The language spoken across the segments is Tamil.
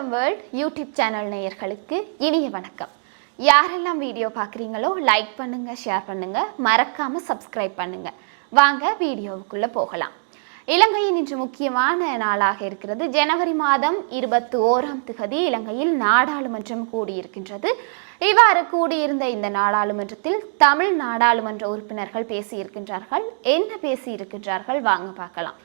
வணக்கம் வேர்ல்ட் யூடியூப் சேனல் நேயர்களுக்கு இனிய வணக்கம். யாரெல்லாம் வீடியோ பார்க்குறீங்களோ லைக் பண்ணுங்க ஷேர் பண்ணுங்க மறக்காமல் சப்ஸ்கிரைப் பண்ணுங்க. வாங்க வீடியோவுக்குள்ளே போகலாம். இலங்கையின் இன்று முக்கியமான நாளாக இருக்கிறது ஜனவரி மாதம் இருபத்தி ஓராம் திகதி. இலங்கையில் நாடாளுமன்றம் கூடியிருக்கின்றது. இவ்வாறு கூடியிருந்த இந்த நாடாளுமன்றத்தில் தமிழ் நாடாளுமன்ற உறுப்பினர்கள் பேசியிருக்கின்றார்கள். என்ன பேசியிருக்கின்றார்கள்? வாங்க பார்க்கலாம்.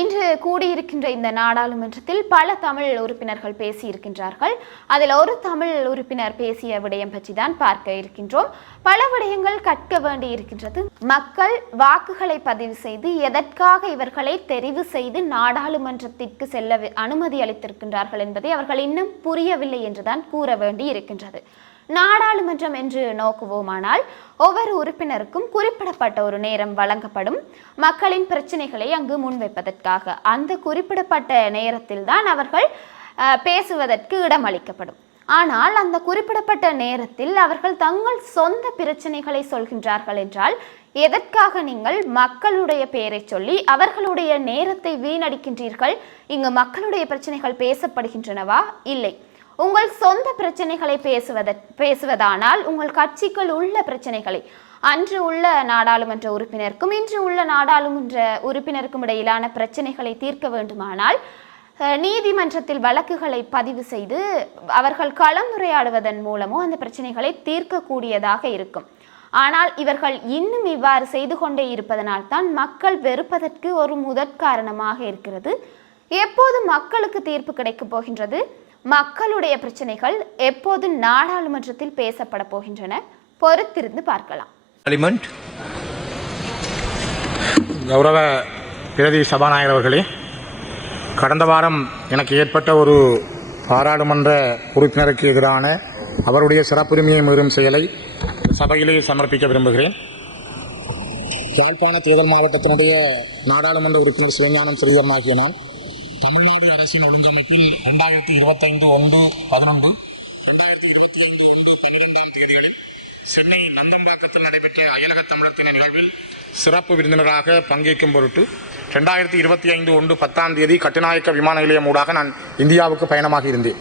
இன்று கூடியிருக்கின்ற இந்த நாடாளுமன்றத்தில் பல தமிழ் உறுப்பினர்கள் பேசியிருக்கின்றார்கள். அதில் ஒரு தமிழ் உறுப்பினர் பேசிய விடயம் பற்றி தான் பார்க்க இருக்கின்றோம். பல விடயங்கள் கற்க வேண்டி இருக்கின்றது. மக்கள் வாக்குகளை பதிவு செய்து எதற்காக இவர்களை தெரிவு செய்து நாடாளுமன்றத்திற்கு செல்ல அனுமதி அளித்திருக்கின்றார்கள் என்பதை அவர்கள் இன்னும் புரியவில்லை என்றுதான் கூற வேண்டி இருக்கின்றது. நாடாளுமன்றம் என்று நோக்குவோமானால் ஒவ்வொரு உறுப்பினருக்கும் குறிப்பிடப்பட்ட ஒரு நேரம் வழங்கப்படும். மக்களின் பிரச்சனைகளை அங்கு முன்வைப்பதற்காக அந்த குறிப்பிடப்பட்ட நேரத்தில் தான் அவர்கள் பேசுவதற்கு இடம் அளிக்கப்படும் ஆனால் அந்த குறிப்பிடப்பட்ட நேரத்தில் அவர்கள் தங்கள் சொந்த பிரச்சனைகளை சொல்கின்றார்கள் என்றால் எதற்காக நீங்கள் மக்களுடைய பெயரை சொல்லி அவர்களுடைய நேரத்தை வீணடிக்கின்றீர்கள்? இங்கு மக்களுடைய பிரச்சனைகள் பேசப்படுகின்றனவா? இல்லை. உங்கள் சொந்த பிரச்சனைகளை பேசுவத பேசுவதானால் உங்கள் கட்சிக்குள் உள்ள பிரச்சனைகளை அன்று உள்ள நாடாளுமன்ற உறுப்பினருக்கும் இன்று உள்ள நாடாளுமன்ற உறுப்பினருக்கும் இடையிலான பிரச்சனைகளை தீர்க்க வேண்டுமானால் நீதிமன்றத்தில் வழக்குகளை பதிவு செய்து அவர்கள் கலந்துரையாடுவதன் மூலமோ அந்த பிரச்சனைகளை தீர்க்கக்கூடியதாக இருக்கும். ஆனால் இவர்கள் இன்னும் இவ்வாறு செய்து கொண்டே இருப்பதனால் தான் மக்கள் வெறுப்பதற்கு ஒரு முதற் காரணமாக இருக்கிறது. எப்போது மக்களுக்கு தீர்ப்பு கிடைக்கப் போகின்றது? மக்களுடைய பிரச்சனைகள் எப்போது நாடாளுமன்றத்தில் பேசப்பட போகின்றன? பொறுத்திருந்து பார்க்கலாம். கௌரவ பிரதி சபாநாயகர் அவர்களே கடந்த வாரம் எனக்கு ஏற்பட்ட ஒரு பாராளுமன்ற உறுப்பினருக்கு எதிரான அவருடைய சிறப்புரிமையை மீறும் செயலை சபையிலே சமர்ப்பிக்க விரும்புகிறேன். யாழ்ப்பாண தேர்தல் மாவட்டத்தினுடைய நாடாளுமன்ற உறுப்பினர் சிவஞானம் ஸ்ரீதரன் ஆகிய நான் தமிழ்நாடு அரசின் ஒழுங்கமைப்பில் ரெண்டாயிரத்தி இருபத்தைந்து ஒன்று பதினொன்று ரெண்டாயிரத்தி இருபத்தி ஐந்து ஒன்று பன்னிரெண்டாம் தேதிகளில் சென்னை நந்தம்பாக்கத்தில் நடைபெற்ற அயலக தமிழர் தின நிகழ்வில் சிறப்பு விருந்தினராக பங்கேற்கும் பொருட்டு ரெண்டாயிரத்தி இருபத்தி ஐந்து ஒன்று பத்தாம் தேதி கட்டுநாயக்க விமான நிலையம் ஊடாக நான் இந்தியாவுக்கு பயணமாக இருந்தேன்.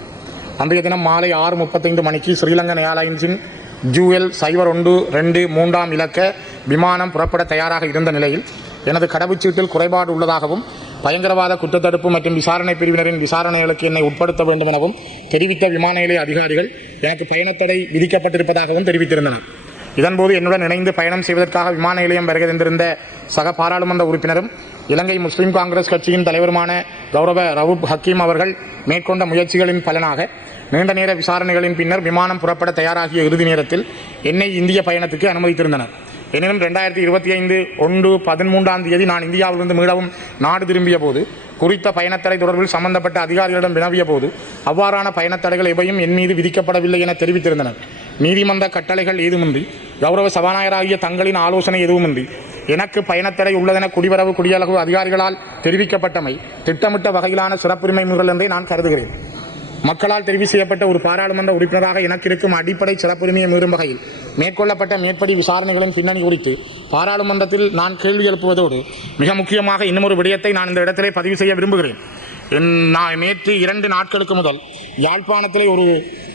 அன்றைய தினம் மாலை ஆறு முப்பத்தைந்து மணிக்கு ஸ்ரீலங்கன் ஏர்லைன்ஸின் ஜூஎல் சைபர் ஒன்று ரெண்டு மூன்றாம் இலக்க விமானம் புறப்பட தயாராக இருந்த நிலையில் எனது கடவுச்சீட்டில் குறைபாடு உள்ளதாகவும் பயங்கரவாத குற்றத்தடுப்பு மற்றும் விசாரணை பிரிவினரின் விசாரணைகளுக்கு என்னை உட்படுத்த வேண்டும் எனவும் தெரிவித்த விமான நிலைய அதிகாரிகள் எனக்கு பயணத்தடை விதிக்கப்பட்டிருப்பதாகவும் தெரிவித்திருந்தனர். இதன்போது என்னுடன் இணைந்து பயணம் செய்வதற்காக விமான நிலையம் வருகை தந்திருந்த சக பாராளுமன்ற உறுப்பினரும் இலங்கை முஸ்லிம் காங்கிரஸ் கட்சியின் தலைவருமான கௌரவ ரவுப் ஹக்கீம் அவர்கள் மேற்கொண்ட முயற்சிகளின் பலனாக நீண்ட நேர விசாரணைகளின் பின்னர் விமானம் புறப்பட தயாராகிய இறுதி நேரத்தில் என்னை இந்திய பயணத்துக்கு அனுமதித்திருந்தனர். எனினும் ரெண்டாயிரத்தி இருபத்தி ஐந்து ஒன்று பதிமூன்றாம் தேதி நான் இந்தியாவிலிருந்து மீளவும் நாடு திரும்பிய போது குறித்த பயணத்தடை தொடர்பில் சம்பந்தப்பட்ட அதிகாரிகளிடம் வினவிய போது அவ்வாறான பயணத்தடைகள் எவையும் என் மீது விதிக்கப்படவில்லை என தெரிவித்திருந்தனர். நீதிமன்ற கட்டளைகள் ஏதுமின்றி கௌரவ சபாநாயகராகிய தங்களின் ஆலோசனை எதுவுமின்றி எனக்கு பயணத்தடை உள்ளதென குடிவரவு குடியளவு அதிகாரிகளால் தெரிவிக்கப்பட்டமை திட்டமிட்ட வகையிலான சிறப்புரிமை முறல் என்றே நான் கருதுகிறேன். மக்களால் தெரிவு செய்யப்பட்ட ஒரு பாராளுமன்ற உறுப்பினராக எனக்கு இருக்கும் அடிப்படை சிறப்புரிமையை மீறும் வகையில் மேற்கொள்ளப்பட்ட மேற்படி விசாரணைகளின் பின்னணி குறித்து பாராளுமன்றத்தில் நான் கேள்வி எழுப்புவதோடு மிக முக்கியமாக இன்னமொரு விடயத்தை நான் இந்த இடத்திலே பதிவு செய்ய விரும்புகிறேன். என் நான் நேற்று இரண்டு நாட்களுக்கு முதல் யாழ்ப்பாணத்திலே ஒரு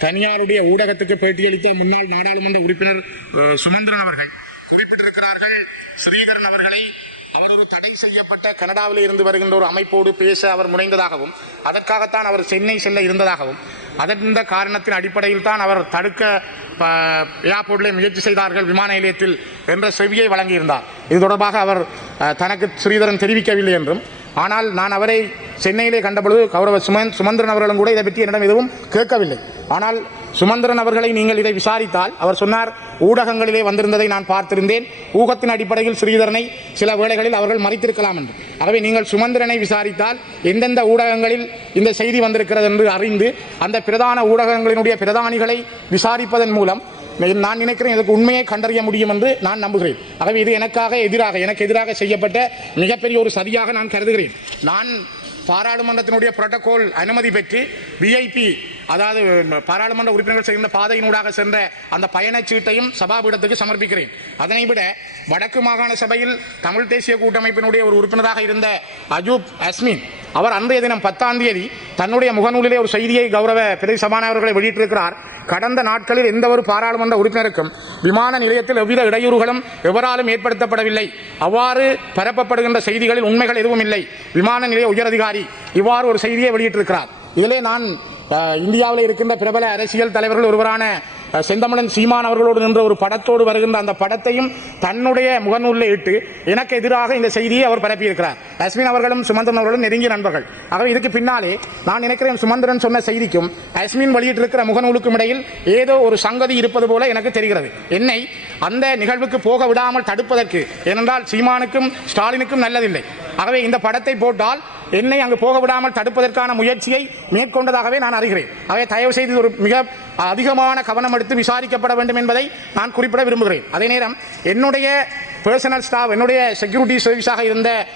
தனியாருடைய ஊடகத்துக்கு பேட்டியளித்த முன்னாள் நாடாளுமன்ற உறுப்பினர் சுமந்திரன் அவர்கள் குறிப்பிட்டிருக்கிறார்கள் ஸ்ரீதரன் அவர்களை அவர் ஒரு தடை செய்யப்பட்ட கனடாவில் இருந்து வருகின்ற ஒரு அமைப்போடு பேச அவர் முனைந்ததாகவும் அதற்காகத்தான் அவர் சென்னை செல்ல இருந்ததாகவும் அதன் காரணத்தின் அடிப்படையில் தான் அவர் தடுக்க ஏர்போர்ட்டில் முயற்சி செய்தார்கள் விமான நிலையத்தில் என்ற செவியை வழங்கியிருந்தார். இது தொடர்பாக அவர் தனக்கு ஸ்ரீதரன் தெரிவிக்கவில்லை என்றும் ஆனால் நான் அவரை சென்னையிலே கண்டபொழுது கௌரவ சுமந்த் சுமந்திரன் அவர்களும் கூட இதை பற்றி என்னிடம் எதுவும் கேட்கவில்லை. ஆனால் சுமந்திரன் அவர்களை நீங்கள் இதை விசாரித்தால் அவர் சொன்னார் ஊடகங்களிலே வந்திருந்ததை நான் பார்த்திருந்தேன். ஊகத்தின் அடிப்படையில் ஸ்ரீதரனை சில வேளைகளில் அவர்கள் மறைத்திருக்கலாம் என்று. ஆகவே நீங்கள் சுமந்திரனை விசாரித்தால் எந்தெந்த ஊடகங்களில் இந்த செய்தி வந்திருக்கிறது என்று அறிந்து அந்த பிரதான ஊடகங்களினுடைய பிரதானிகளை விசாரிப்பதன் மூலம் நான் நினைக்கிறேன் இதற்கு உண்மையை கண்டறிய முடியும் என்று நான் நம்புகிறேன். ஆகவே இது எனக்காக எதிராக எனக்கு எதிராக செய்யப்பட்ட மிகப்பெரிய ஒரு சதியாக நான் கருதுகிறேன். நான் பாராளுமன்றத்தினுடைய புரோட்டோகால் அனுமதி பெற்று விஐபி அதாவது பாராளுமன்ற உறுப்பினர்கள் சென்ற பாதையினூடாக சென்ற அந்த பயணச்சீட்டையும் சபாபீடத்துக்கு சமர்ப்பிக்கிறேன். அதனை விட வடக்கு மாகாண சபையில் தமிழ் தேசிய கூட்டமைப்பினுடைய ஒரு உறுப்பினராக இருந்த அஜூப் அஸ்மின் அவர் அன்றைய தினம் பத்தாம் தேதி தன்னுடைய முகநூலிலே ஒரு செய்தியை கௌரவ பிரதி சபாநாயகர்களை வெளியிட்டிருக்கிறார். கடந்த நாட்களில் எந்த ஒரு பாராளுமன்ற உறுப்பினருக்கும் விமான நிலையத்தில் எவ்வித இடையூறுகளும் எவராலும் ஏற்படுத்தப்படவில்லை. அவ்வாறு பரப்பப்படுகின்ற செய்திகளில் உண்மைகள் எதுவும் இல்லை. விமான நிலைய உயரதிகாரி இவ்வாறு ஒரு செய்தியை வெளியிட்டிருக்கிறார். இதிலே நான் இந்தியாவில் இருக்கின்ற பிரபல அரசியல் தலைவர்கள் ஒருவரான செந்தமிழன் சீமான் அவர்களோடு நின்ற ஒரு படத்தோடு வருகின்ற அந்த படத்தையும் தன்னுடைய முகநூலில் இட்டு எனக்கு எதிராக இந்த செய்தியை அவர் பரப்பியிருக்கிறார். அஸ்மின் அவர்களும் சுமந்திரன் அவர்களும் நெருங்கிய நண்பர்கள். ஆகவே இதுக்கு பின்னாலே நான் நினைக்கிறேன் சுமந்திரன் சொன்ன செய்திக்கும் அஸ்மின் வெளியிட்டிருக்கிற முகநூலுக்கும் இடையில் ஏதோ ஒரு சங்கதி இருப்பது போல எனக்கு தெரிகிறது. என்னை அந்த நிகழ்வுக்கு போக விடாமல் தடுப்பதற்கு ஏனென்றால் சீமானுக்கும் ஸ்டாலினுக்கும் நல்லதில்லை. ஆகவே இந்த படத்தை போட்டால் என்னை அங்கு போக விடாமல் தடுப்பதற்கான முயற்சியை மேற்கொண்டதாகவே நான் அறிகிறேன். ஆகவே தயவு செய்து ஒரு மிக அதிகமான கவனம் எடுத்து விசாரிக்கப்பட வேண்டும் என்பதை நான் குறிப்பிட விரும்புகிறேன். அதே நேரம் என்னுடைய பர்சனல் ஸ்டாஃப் என்னுடைய செக்யூரிட்டி சர்வீஸாக இருந்த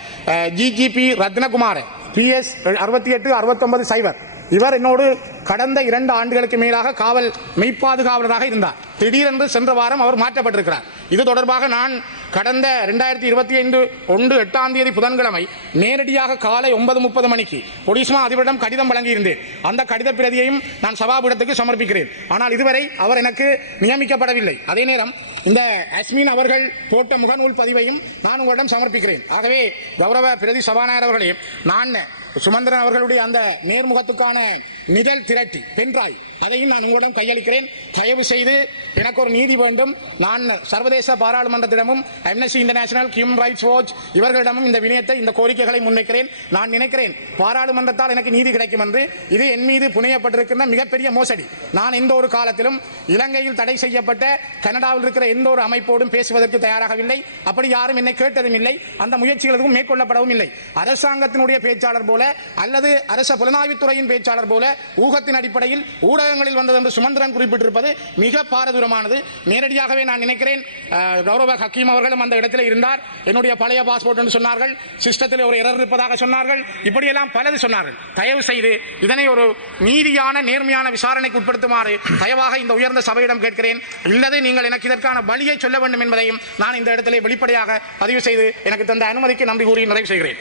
ஜிஜிபி ரத்னகுமார் பிஎஸ் அறுபத்தி எட்டு அறுபத்தொன்பது சைபர் இவர் என்னோடு கடந்த இரண்டு ஆண்டுகளுக்கு மேலாக காவல் மெய்ப்பாதுகாவலராக இருந்தார். திடீரென்று சென்ற வாரம் அவர் மாற்றப்பட்டிருக்கிறார். இது தொடர்பாக நான் கடந்த ரெண்டாயிரத்தி இருபத்தி ஐந்து ஒன்று எட்டாம் தேதி புதன்கிழமை நேரடியாக காலை ஒன்பது முப்பது மணிக்கு பொலிஸ்மா அதிபரிடம் கடிதம் வழங்கியிருந்தேன். அந்த கடித பிரதியையும் நான் சபாபீடத்துக்கு சமர்ப்பிக்கிறேன். ஆனால் இதுவரை அவர் எனக்கு நியமிக்கப்படவில்லை. அதே நேரம் இந்த அஸ்மின் அவர்கள் போட்ட முகநூல் பதிவையும் நான் உங்களிடம் சமர்ப்பிக்கிறேன். ஆகவே கௌரவ பிரதி சபாநாயகர் அவர்களே நான் சுமந்திரன் அவர்களுடைய அந்த நேர்முகத்துக்கான நிழல் திரட்டி பென்ட்ராய் அதையும் நான் உங்களிடம் கையளிக்கிறேன். தயவு செய்து எனக்கு ஒரு நீதி வேண்டும். நான் சர்வதேச பாராளுமன்றத்திடமும் Amnesty International Human Rights Watch இவர்களிடமும் இந்த வினயத்தை இந்த கோரிக்கைகளை முன்வைக்கிறேன். நான் நினைக்கிறேன் பாராளுமன்றத்தால் எனக்கு நீதி கிடைக்கும் என்று. இது என் மீது புனையப்பட்டிருக்கின்ற மிகப்பெரிய மோசடி. நான் எந்த ஒரு காலத்திலும் இலங்கையில் தடை செய்யப்பட்ட கனடாவில் இருக்கிற எந்த ஒரு அமைப்போடும் பேசுவதற்கு தயாராகவில்லை. அப்படி யாரும் என்னை கேட்டதும் இல்லை. அந்த முயற்சிகளுக்கும் மேற்கொள்ளப்படவும் இல்லை. அரசாங்கத்தினுடைய பேச்சாளர் போல அல்லது அரச புலனாய்வுத்துறையின் பேச்சாளர் போல ஊகத்தின் அடிப்படையில் ஊடகங்களில் வந்தது என்று சுமந்திரன் குறிப்பிட்டிருப்பது மிக பாரதூரமானது. நேரடியாகவே நான் நினைக்கிறேன் கௌரவ ஹக்கீம் அவர்களும் அந்த இடத்தில் இருந்தார். என்னுடைய பழைய பாஸ்போர்ட் என்று சொன்னார்கள் சிஸ்டத்தில் ஒரு எரர் இருப்பதாக சொன்னார்கள் இப்படியெல்லாம் பலது சொன்னார்கள். தயவு செய்து இதனை ஒரு நீதியான நேர்மையான விசாரணைக்கு உட்படுத்துமாறு தயவாக இந்த உயர்ந்த சபையிடம் கேட்கிறேன். இல்லது நீங்கள் எனக்கு இதற்கான வழியை சொல்ல வேண்டும் என்பதையும் நான் இந்த இடத்திலே வெளிப்படையாக பதிவு செய்து எனக்கு தந்த அனுமதிக்கு நன்றி கூறி நிறைவு செய்கிறேன்.